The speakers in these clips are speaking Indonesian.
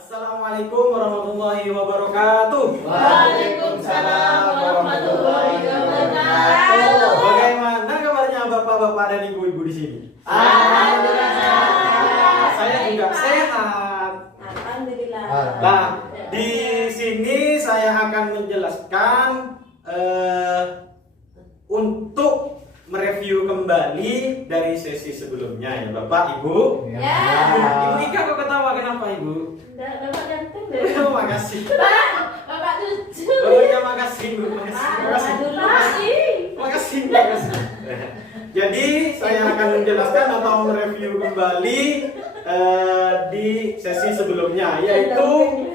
Assalamualaikum warahmatullahi wabarakatuh. Waalaikumsalam warahmatullahi wabarakatuh. Bagaimana kabarnya bapak-bapak dan ibu-ibu di sini? Alhamdulillah. Saya juga sehat. Alhamdulillah. Nah, di sini saya akan menjelaskan untuk mereview kembali dari sesi sebelumnya ya Bapak Ibu. Ya. Ibu Ika kok ketawa kenapa Ibu? Bapak ganteng deh. Oh, makasih. Bapak lucu. Oh ya makasih Bu, makasih. Makasih. Jadi saya akan menjelaskan atau mereview kembali di sesi sebelumnya, yaitu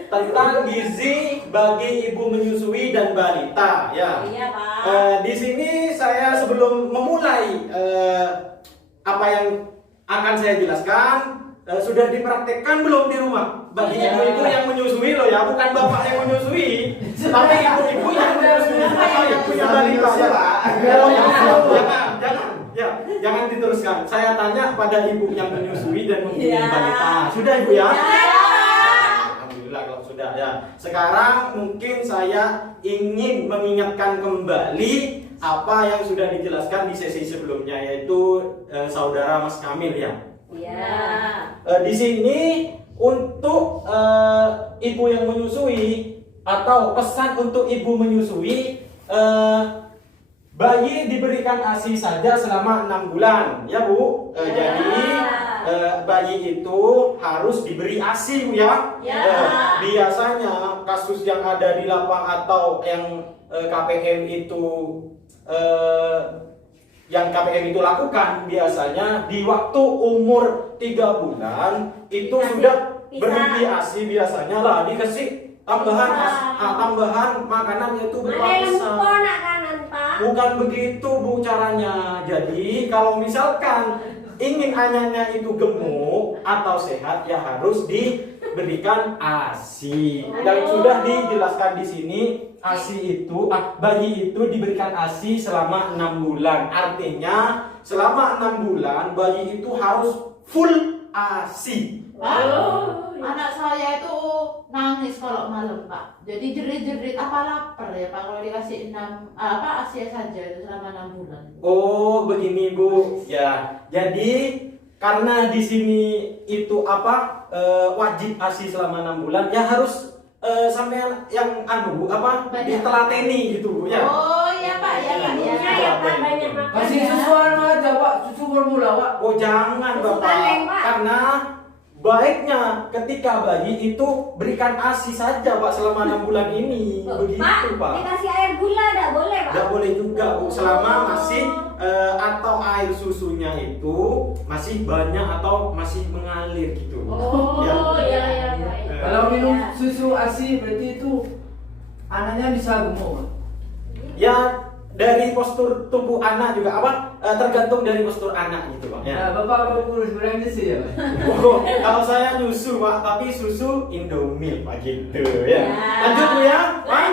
tentang gizi bagi ibu menyusui dan balita ya. Iya, Pak. Di sini saya sebelum memulai apa yang akan saya jelaskan, sudah dipraktekkan belum di rumah bagi ibu-ibu yang menyusui loh ya, bukan bapak yang menyusui, tapi ibu-ibu yang menyusui atau yang punya balita ya. Jangan diteruskan. Saya tanya pada ibu yang menyusui dan mempunyai balita. Sudah Ibu ya? Alhamdulillah kalau sudah ya. Sekarang mungkin saya ingin mengingatkan kembali apa yang sudah dijelaskan di sesi sebelumnya, yaitu saudara Mas Kamil ya. Iya. Di sini untuk ibu yang menyusui atau pesan untuk ibu menyusui, bayi diberikan ASI saja selama 6 bulan ya Bu. Jadi bayi itu harus diberi ASI Bu ya. Biasanya kasus yang ada di lapang atau yang KPM itu lakukan biasanya di waktu umur 3 bulan itu sudah berhenti ASI biasanya lah, dikasih tambahan makanan yaitu berupa pisang. Bukan begitu Bu caranya. Jadi kalau misalkan ingin anaknya itu gemuk atau sehat ya harus diberikan ASI. Dan sudah dijelaskan di sini ASI itu bayi itu diberikan ASI selama 6 bulan. Artinya selama 6 bulan bayi itu harus full ASI. Anak saya itu nangis kalau malam Pak. Jadi jerit-jerit apa lapar ya Pak kalau dikasih ASI saja itu selama 6 bulan. Oh begini Bu ya. Jadi karena di sini itu wajib ASI selama 6 bulan ya harus sampai yang ditelateni gitu Bu ya. Oh iya Pak ya Pak ya. Banyak makan. Kasih susu aja Pak, susu formula Pak. Oh jangan Susu Bapak, kaleng, Pak. karena baiknya ketika bayi itu berikan ASI saja Pak selama 6 bulan ini. Begitu Pak. Dikasih air gula enggak boleh, Pak? Nggak boleh juga Bu, selama masih atau air susunya itu masih banyak atau masih mengalir gitu. Oh, iya. Kalau minum susu ASI berarti itu anaknya bisa gemuk Pak. Ya dari postur tubuh anak juga tergantung dari postur anak gitu Pak. Ya. Nah, Bapak kurus berani sih ya Pak. Oh, kalau saya nyusu Pak, tapi susu Indomilk Pak gitu ya. Lanjut Bu ya. Pak.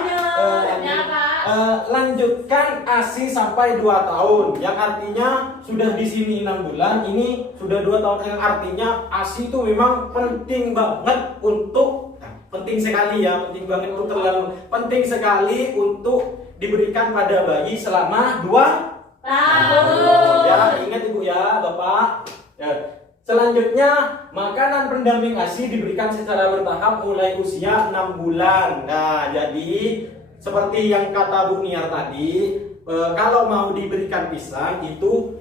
Lanjutkan ASI sampai 2 tahun. Yang artinya sudah di sini 6 bulan, ini sudah 2 tahun, yang artinya ASI itu memang penting banget untuk penting sekali untuk diberikan pada bayi selama 2 tahun. Ya, ingat Ibu ya, Bapak. Ya. Selanjutnya, makanan pendamping ASI diberikan secara bertahap mulai usia 6 bulan. Nah, jadi seperti yang kata Bu Niar tadi, kalau mau diberikan pisang itu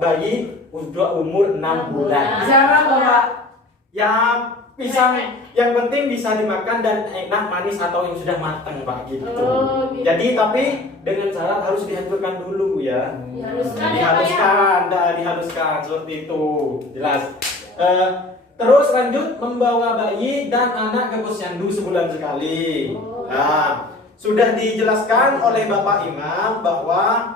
bayi udah umur 6 bulan. Bisa apa Pak? Ya, pisang yang penting bisa dimakan dan enak, manis atau yang sudah matang Pak gitu. Oh, gitu. Jadi tapi dengan syarat harus dihancurkan dulu ya. Dihaluskan Dihaluskan seperti itu. Jelas. Terus lanjut membawa bayi dan anak ke posyandu sebulan sekali. Nah, sudah dijelaskan oleh Bapak Imam bahwa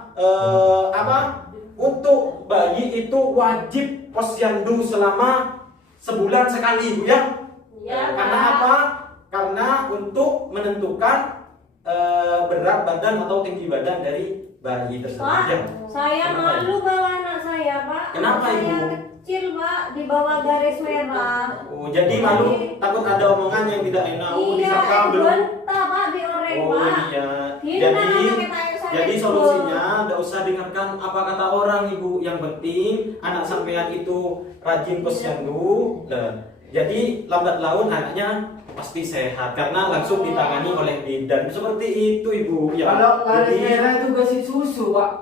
untuk bayi itu wajib posyandu selama sebulan sekali Bu ya. Karena apa? Karena untuk menentukan berat badan atau tinggi badan dari bayi tersebut. Pak, Ya. saya Kenapa, malu bawa anak saya, Pak. Kenapa, Anak saya Ibu? kecil, Pak, di bawah garis merah. Oh, jadi malu takut ada omongan yang tidak enak. Oh, Iya, disangka itu belum. bentah, Pak, di orek, Oh Pak. iya. Hina Jadi pakai tayo saya jadi itu. solusinya tidak usah dengarkan apa kata orang, Ibu. Yang penting anak sampean itu rajin posyandu. Nah, jadi lambat laun anaknya pasti sehat karena langsung ditangani oleh bidan. Seperti itu, Ibu. Ya. Kalau garis Jadi- merah itu kasih susu Pak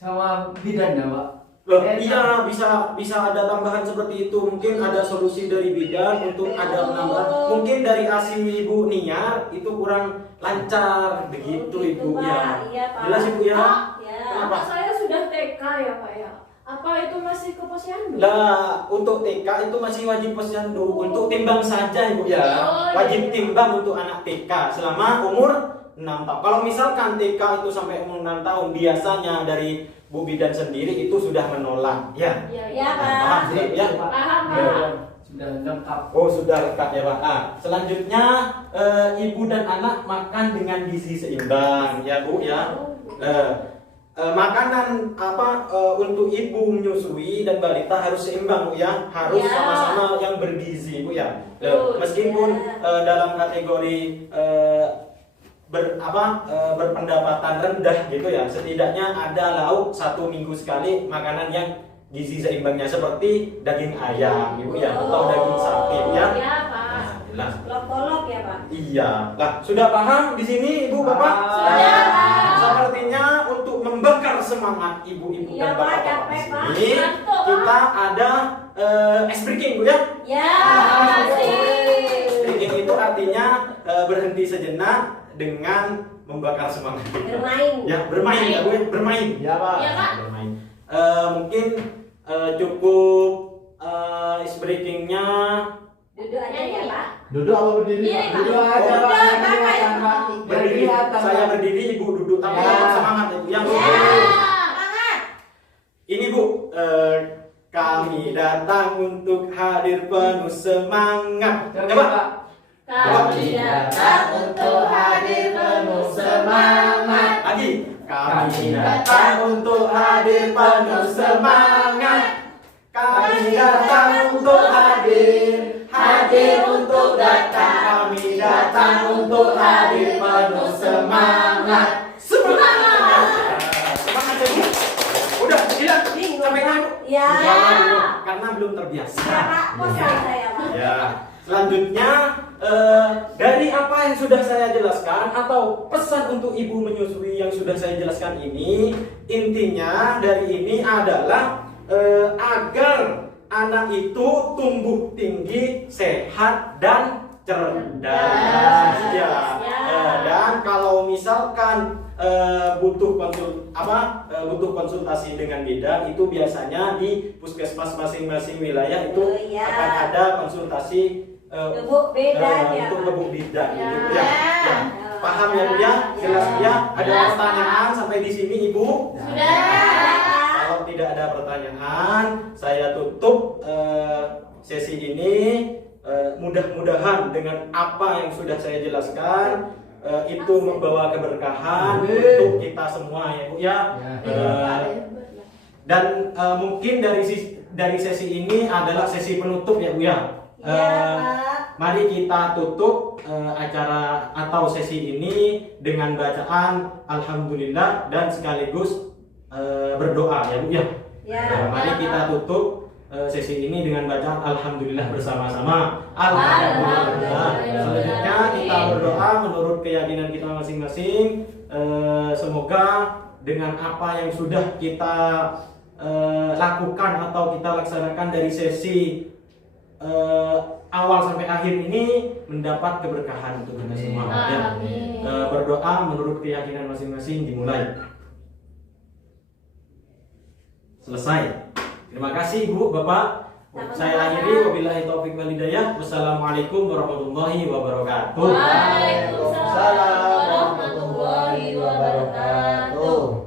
sama bidan ya Pak. Loh, iya bisa ada tambahan seperti itu. Mungkin ada solusi dari bidan untuk ada penambahan. Mungkin dari ASI Ibu Nia itu kurang lancar begitu, Ibu Pak. ya. Iya, Pak. Jelas, Ibu ya. Pak, ya. Kenapa? Anak saya sudah TK ya Pak ya. Apa itu masih ke posyandu? Lah, untuk TK itu masih wajib posyandu. Untuk timbang saja, Ibu ya. Oh, Wajib iya. timbang untuk anak TK selama umur 6 tahun. Kalau misalkan TK itu sampai umur 6 tahun, biasanya dari Bu Bidan sendiri itu sudah menolak. Ya. Iya, Ya, Pak. Paham sih, ya? Paham, Ya. Pak. Sudah lengkap. Oh, sudah lengkap ya, Pak. Selanjutnya ibu dan anak makan dengan gizi seimbang, ya, Bu ya. Makanan apa untuk ibu menyusui dan balita harus seimbang, Bu ya. Harus Ya. sama-sama yang bergizi, Bu ya. Betul. Meskipun Ya. dalam kategori berpendapatan rendah gitu ya, setidaknya ada lauk 1 minggu sekali makanan yang gizi seimbangnya seperti daging ayam, Ibu ya, atau daging sapi, Bu ya. Iya, Pak. Nah, jelas. Kolok-kolok ya, Pak. Iya. Lah, sudah paham di sini Ibu Bapak? Sudah. Sepertinya untuk membakar semangat ibu-ibu dan Iya, Pak, bapak-bapak capek, di Pak. sini, Ngantuk, Pak. kita ada ice breaking, Bu ya. Ya, makasih. Breaking itu artinya berhenti sejenak dengan membakar semangat kita. Bermain. Ya, bermain ya, Bu ya, bermain. Ya Pak. Iya, Pak. Bermain. Mungkin cukup ice breakingnya. Duduk aja ya, Pak. Duduk apa berdiri? Iya, Pak? Pak. Duduk aja Duduk, Pak. Biar Kakak. kelihatan, Pak. Biar Berdiri. kelihatan, Saya Pak. berdiri, Ibu duduk, tapi Ya. tetap semangat Ibu ya. Semangat. Ini Bu, kami datang untuk hadir penuh semangat. Coba, Coba. Pak. Kami datang untuk hadir penuh semangat. Lagi. Kami datang untuk hadir penuh semangat. Kami datang untuk hadir untuk datang. Kami datang untuk hadir penuh semangat. Semangat. Semangat ya, Bu. Udah, gila. Sampai kan, Bu? Ya. Jangan dulu, karena belum terbiasa. Ya, Pak. Bosan saya, Pak. Ya. Selanjutnya dari apa yang sudah saya jelaskan atau pesan untuk ibu menyusui yang sudah saya jelaskan ini, intinya dari ini adalah agar anak itu tumbuh tinggi, sehat dan cerdas. Ya. Dan kalau misalkan butuh konsultasi dengan bidan, itu biasanya di puskesmas masing-masing wilayah itu Oh, iya. akan ada konsultasi Gebuk bidan ya, untuk Pak. gebuk bidan Ya. gitu ya. Ya. Paham ya, Bu ya? Jelas ya? Ada Jelas, pertanyaan sampai di sini, Ibu? Sudah. Kalau tidak ada pertanyaan, saya tutup sesi ini. Mudah-mudahan dengan apa yang sudah saya jelaskan itu membawa keberkahan Amin. untuk kita semua ya, Bu ya. Ya. Dan mungkin dari sesi ini adalah sesi penutup ya, Bu ya. Iya, Pak. Mari kita tutup acara atau sesi ini dengan bacaan Alhamdulillah dan sekaligus berdoa ya, Bu ya. Ya. Mari kita tutup sesi ini dengan bacaan Alhamdulillah bersama-sama. Alhamdulillah. Selanjutnya kita berdoa menurut keyakinan kita masing-masing. Semoga dengan apa yang sudah kita lakukan atau kita laksanakan dari sesi awal sampai akhir ini mendapat keberkahan untuk kita semua. Ya. Amin. Berdoa menurut keyakinan masing-masing dimulai. Selesai. Terima kasih Ibu, Bapak. Sama-sama. Saya akhiri wabillahi taufik wal hidayah. Wassalamualaikum warahmatullahi wabarakatuh. Waalaikumsalam warahmatullahi wabarakatuh.